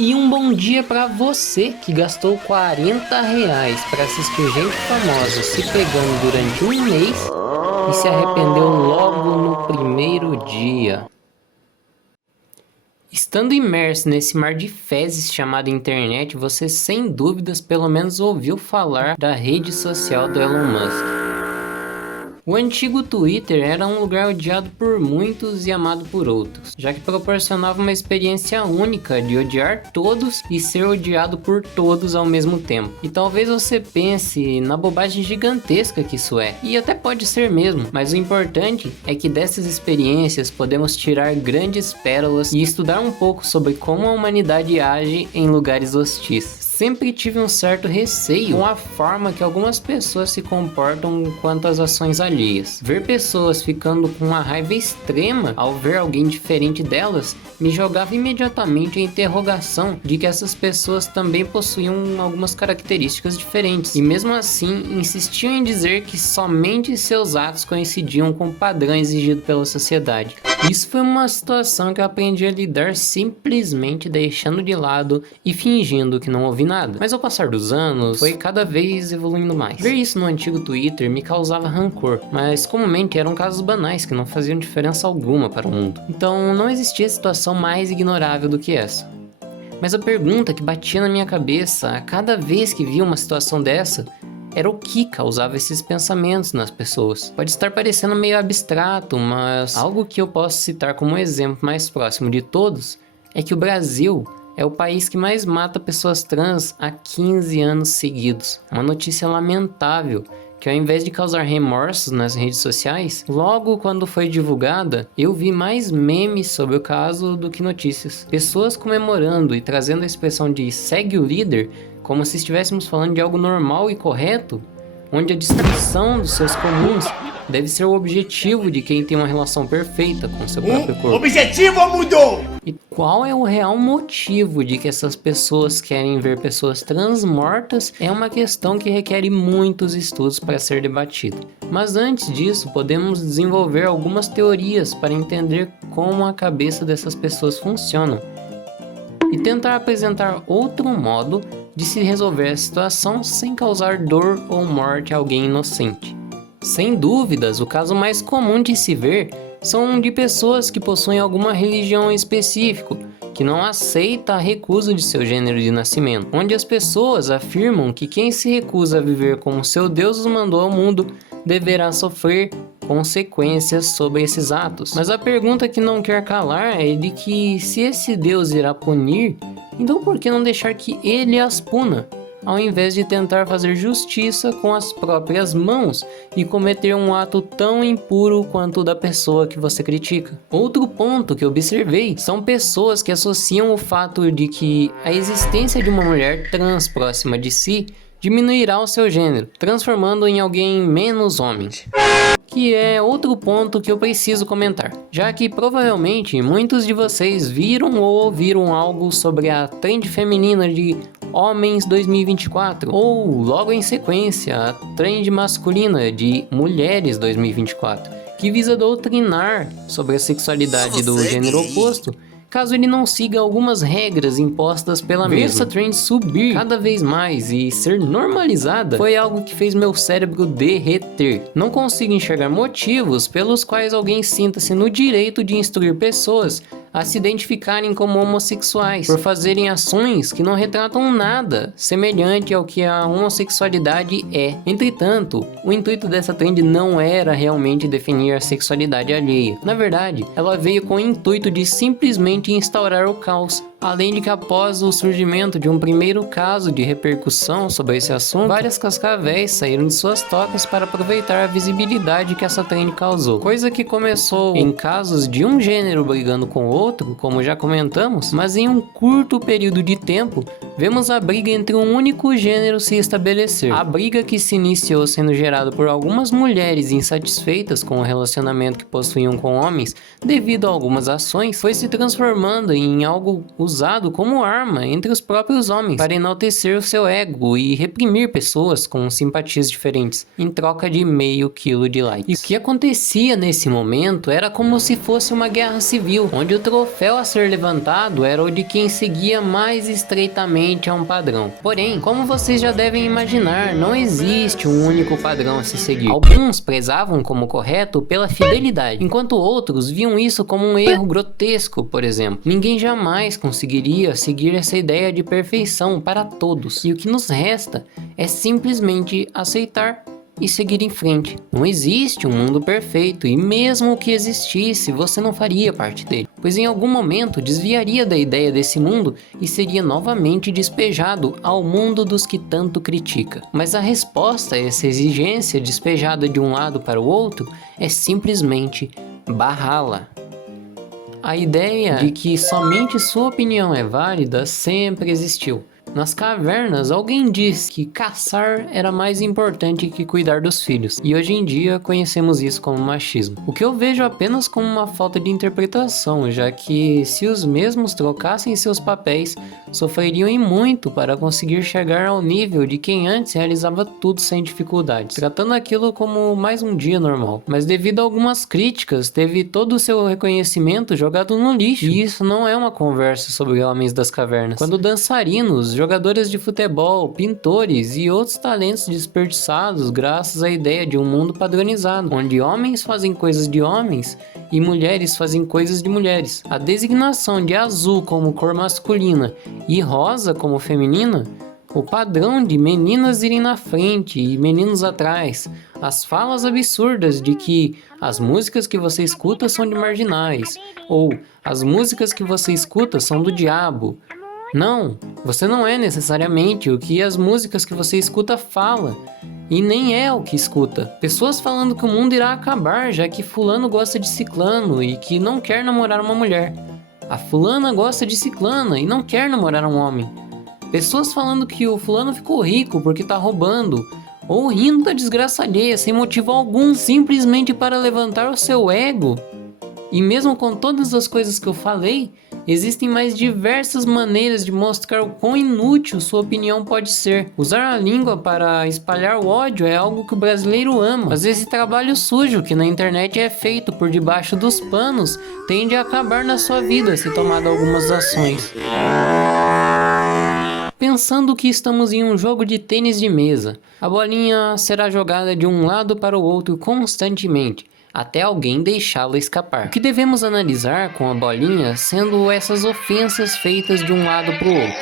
E um bom dia para você que gastou R$ 40 para assistir gente famosa se pegando durante um mês e se arrependeu logo no primeiro dia. Estando imerso nesse mar de fezes chamado internet, você sem dúvidas pelo menos ouviu falar da rede social do Elon Musk. O antigo Twitter era um lugar odiado por muitos e amado por outros, já que proporcionava uma experiência única de odiar todos e ser odiado por todos ao mesmo tempo. E talvez você pense na bobagem gigantesca que isso é, e até pode ser mesmo, mas o importante é que dessas experiências podemos tirar grandes pérolas e estudar um pouco sobre como a humanidade age em lugares hostis. Sempre tive um certo receio com a forma que algumas pessoas se comportam quanto às ações alheias. Ver pessoas ficando com uma raiva extrema ao ver alguém diferente delas me jogava imediatamente a interrogação de que essas pessoas também possuíam algumas características diferentes, e mesmo assim insistiam em dizer que somente seus atos coincidiam com o padrão exigido pela sociedade. Isso foi uma situação que eu aprendi a lidar simplesmente deixando de lado e fingindo que não ouvi nada. Mas ao passar dos anos, foi cada vez evoluindo mais. Ver isso no antigo Twitter me causava rancor, mas comumente eram casos banais que não faziam diferença alguma para o mundo. Então não existia situação mais ignorável do que essa. Mas a pergunta que batia na minha cabeça a cada vez que via uma situação dessa era o que causava esses pensamentos nas pessoas. Pode estar parecendo meio abstrato, mas algo que eu posso citar como exemplo mais próximo de todos é que o Brasil é o país que mais mata pessoas trans há 15 anos seguidos. Uma notícia lamentável que, ao invés de causar remorsos nas redes sociais, logo quando foi divulgada, eu vi mais memes sobre o caso do que notícias. Pessoas comemorando e trazendo a expressão de "segue o líder" como se estivéssemos falando de algo normal e correto, onde a destruição dos seus comuns deve ser o objetivo de quem tem uma relação perfeita com seu próprio corpo. O objetivo mudou! E qual é o real motivo de que essas pessoas querem ver pessoas trans mortas é uma questão que requer muitos estudos para ser debatida. Mas antes disso, podemos desenvolver algumas teorias para entender como a cabeça dessas pessoas funciona e tentar apresentar outro modo de se resolver a situação sem causar dor ou morte a alguém inocente. Sem dúvidas, o caso mais comum de se ver são de pessoas que possuem alguma religião específica, que não aceita a recusa de seu gênero de nascimento, onde as pessoas afirmam que quem se recusa a viver como seu Deus os mandou ao mundo deverá sofrer consequências sobre esses atos. Mas a pergunta que não quer calar é de que, se esse Deus irá punir, então por que não deixar que ele as puna, ao invés de tentar fazer justiça com as próprias mãos e cometer um ato tão impuro quanto o da pessoa que você critica? Outro ponto que observei são pessoas que associam o fato de que a existência de uma mulher trans próxima de si diminuirá o seu gênero, transformando em alguém menos homem. Que é outro ponto que eu preciso comentar, já que provavelmente muitos de vocês viram ou ouviram algo sobre a trend feminina de Homens 2024, ou logo em sequência a trend masculina de Mulheres 2024, que visa doutrinar sobre a sexualidade do gênero oposto, caso ele não siga algumas regras impostas pela mesma. Ver essa trend subir cada vez mais e ser normalizada foi algo que fez meu cérebro derreter. Não consigo enxergar motivos pelos quais alguém sinta-se no direito de instruir pessoas a se identificarem como homossexuais, por fazerem ações que não retratam nada semelhante ao que a homossexualidade é. Entretanto, o intuito dessa trend não era realmente definir a sexualidade alheia. Na verdade, ela veio com o intuito de simplesmente instaurar o caos. Além de que, após o surgimento de um primeiro caso de repercussão sobre esse assunto, várias cascavéis saíram de suas tocas para aproveitar a visibilidade que essa trend causou. Coisa que começou em casos de um gênero brigando com o outro, como já comentamos, mas em um curto período de tempo vemos a briga entre um único gênero se estabelecer. A briga que se iniciou sendo gerada por algumas mulheres insatisfeitas com o relacionamento que possuíam com homens devido a algumas ações, foi se transformando em algo usado como arma entre os próprios homens para enaltecer o seu ego e reprimir pessoas com simpatias diferentes em troca de meio quilo de likes. E o que acontecia nesse momento era como se fosse uma guerra civil, onde o troféu a ser levantado era o de quem seguia mais estreitamente a um padrão. Porém, como vocês já devem imaginar, não existe um único padrão a se seguir. Alguns prezavam como correto pela fidelidade, enquanto outros viam isso como um erro grotesco, por exemplo. Ninguém jamais conseguiria seguir essa ideia de perfeição para todos, e o que nos resta é simplesmente aceitar e seguir em frente. Não existe um mundo perfeito, e mesmo que existisse, você não faria parte dele, pois em algum momento desviaria da ideia desse mundo e seria novamente despejado ao mundo dos que tanto critica. Mas a resposta a essa exigência despejada de um lado para o outro é simplesmente barrá-la. A ideia de que somente sua opinião é válida sempre existiu. Nas cavernas, alguém disse que caçar era mais importante que cuidar dos filhos, e hoje em dia conhecemos isso como machismo. O que eu vejo apenas como uma falta de interpretação, já que se os mesmos trocassem seus papéis, sofreriam e muito para conseguir chegar ao nível de quem antes realizava tudo sem dificuldades, tratando aquilo como mais um dia normal. Mas devido a algumas críticas, teve todo o seu reconhecimento jogado no lixo, e isso não é uma conversa sobre homens das cavernas. Quando dançarinos, jogadores de futebol, pintores e outros talentos desperdiçados graças à ideia de um mundo padronizado, onde homens fazem coisas de homens e mulheres fazem coisas de mulheres. A designação de azul como cor masculina e rosa como feminina, o padrão de meninas irem na frente e meninos atrás, as falas absurdas de que as músicas que você escuta são de marginais, ou as músicas que você escuta são do diabo. Não, você não é necessariamente o que as músicas que você escuta fala, e nem é o que escuta. Pessoas falando que o mundo irá acabar já que fulano gosta de ciclano e que não quer namorar uma mulher. A fulana gosta de ciclana e não quer namorar um homem. Pessoas falando que o fulano ficou rico porque tá roubando, ou rindo da desgraça alheia sem motivo algum, simplesmente para levantar o seu ego. E mesmo com todas as coisas que eu falei, existem mais diversas maneiras de mostrar o quão inútil sua opinião pode ser. Usar a língua para espalhar o ódio é algo que o brasileiro ama, mas esse trabalho sujo que na internet é feito por debaixo dos panos tende a acabar na sua vida se tomado algumas ações. Pensando que estamos em um jogo de tênis de mesa, a bolinha será jogada de um lado para o outro constantemente, até alguém deixá-la escapar. O que devemos analisar com a bolinha sendo essas ofensas feitas de um lado para o outro.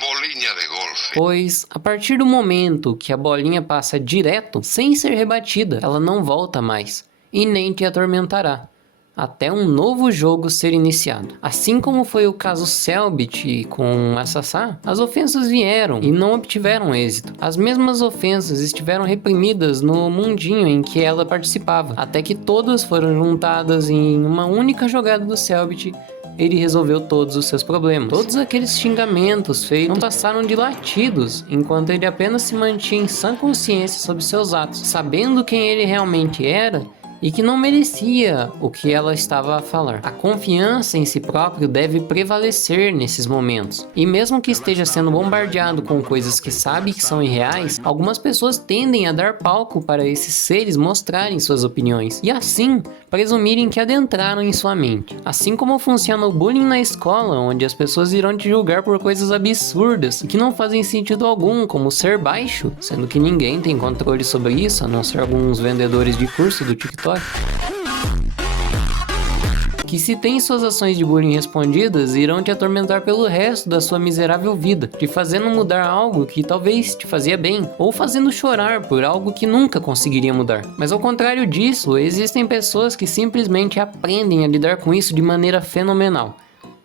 Bolinha de golfe. Pois, a partir do momento que a bolinha passa direto, sem ser rebatida, ela não volta mais, e nem te atormentará, até um novo jogo ser iniciado. Assim como foi o caso Cellbit com a Sassá, as ofensas vieram e não obtiveram êxito. As mesmas ofensas estiveram reprimidas no mundinho em que ela participava, até que todas foram juntadas em uma única jogada do Cellbit. Ele resolveu todos os seus problemas. Todos aqueles xingamentos feitos não passaram de latidos, enquanto ele apenas se mantinha em sã consciência sobre seus atos, sabendo quem ele realmente era e que não merecia o que ela estava a falar. A confiança em si próprio deve prevalecer nesses momentos. E mesmo que esteja sendo bombardeado com coisas que sabe que são irreais, algumas pessoas tendem a dar palco para esses seres mostrarem suas opiniões e assim presumirem que adentraram em sua mente. Assim como funciona o bullying na escola, onde as pessoas irão te julgar por coisas absurdas e que não fazem sentido algum, como ser baixo, sendo que ninguém tem controle sobre isso, a não ser alguns vendedores de curso do TikTok. Que se tem suas ações de bullying respondidas, irão te atormentar pelo resto da sua miserável vida, te fazendo mudar algo que talvez te fazia bem, ou fazendo chorar por algo que nunca conseguiria mudar. Mas ao contrário disso, existem pessoas que simplesmente aprendem a lidar com isso de maneira fenomenal.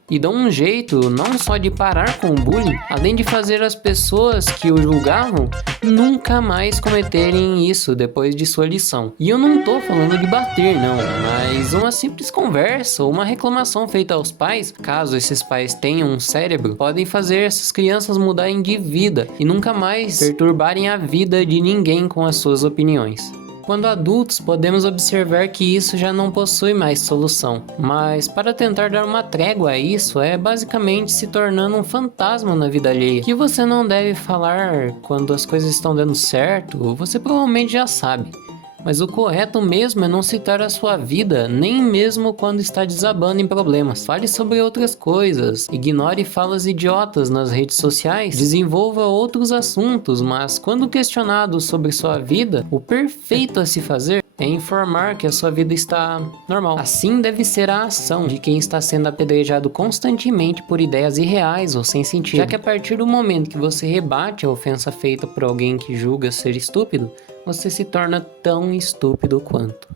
e dão um jeito não só de parar com o bullying, além de fazer as pessoas que o julgavam nunca mais cometerem isso depois de sua lição. E eu não tô falando de bater não, mas uma simples conversa ou uma reclamação feita aos pais, caso esses pais tenham um cérebro, podem fazer essas crianças mudarem de vida e nunca mais perturbarem a vida de ninguém com as suas opiniões. Quando adultos, podemos observar que isso já não possui mais solução, mas para tentar dar uma trégua a isso é basicamente se tornando um fantasma na vida alheia. Que você não deve falar quando as coisas estão dando certo, você provavelmente já sabe. Mas o correto mesmo é não citar a sua vida, nem mesmo quando está desabando em problemas. Fale sobre outras coisas, ignore falas idiotas nas redes sociais, desenvolva outros assuntos, mas quando questionado sobre sua vida, o perfeito a se fazer é informar que a sua vida está normal. Assim deve ser a ação de quem está sendo apedrejado constantemente por ideias irreais ou sem sentido, já que a partir do momento que você rebate a ofensa feita por alguém que julga ser estúpido, você se torna tão estúpido quanto.